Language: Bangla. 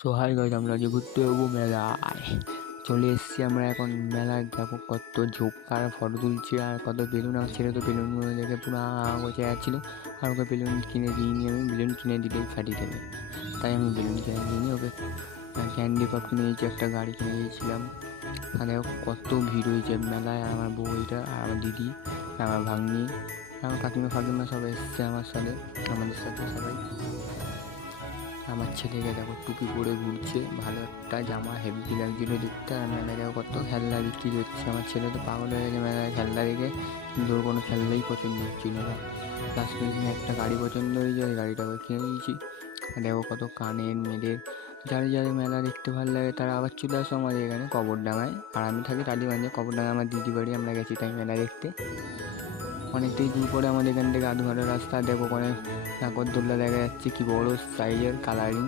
সো হাই গাইস, আমরা আজকে ঘুরতে যাবো মেলায়। চলে এসেছি আমরা এখন মেলায়। দেখো কত ঝোঁকার ফটো তুলছে আর কত বেলুন। আমার ছেলে তো বেলুনগুলো দেখে পুরো গোছে যাচ্ছিলো। আর ওকে বেলুন কিনে দিইনি, আমি বেলুন কিনে দিলেই ফাটিয়ে দেবে, তাই আমি বেলুন কিনে দিইনি ওকে। ক্যান্ডি পপ কিনে দিয়েছি, একটা গাড়ি কিনে দিয়েছিলাম। আর দেখো কত ভিড় হয়েছে মেলায়। আর আমার বউ এটা, আর আমার দিদি, আর আমার ভাগ্নি, আমার কাকিমা ফাকিমা সব এসছে আমার সাথে, আমাদের সাথে সবাই। আমার ছেলেকে দেখো টুপি পরে ঘুরছে, ভালো একটা জামা হেভি লাগছিল দেখতে। আর মেলায় দেখো কত খেলনা বিক্রি হচ্ছে। আমার ছেলে তো পাগল হয়ে গেছে মেলায় খেলনা দেখে, কিন্তু ওর কোনো খেলনাই পছন্দ হচ্ছিল না। লাস্ট পর্যন্ত একটা গাড়ি পছন্দ হয়েছে, ওই গাড়িটাকে কিনে দিয়েছি। আর দেখো কত কানের মেয়েদের। যাদের যাদের মেলা দেখতে ভালো লাগে তারা আবার চলে আসো আমাদের এখানে কবরডাঙ্গায়। আর আমি থাকি টালিগঞ্জে, কবরডাঙ্গা আমার দিদি বাড়ি। আমরা গেছি তাই মেলা দেখতে। অনেকটাই দূর পরে আমাদের এখান থেকে আধ ঘন্টার রাস্তা। দেখো অনেক নাগরদোল্লা দেখা যাচ্ছে, কি বড় সাইজের কালারিং।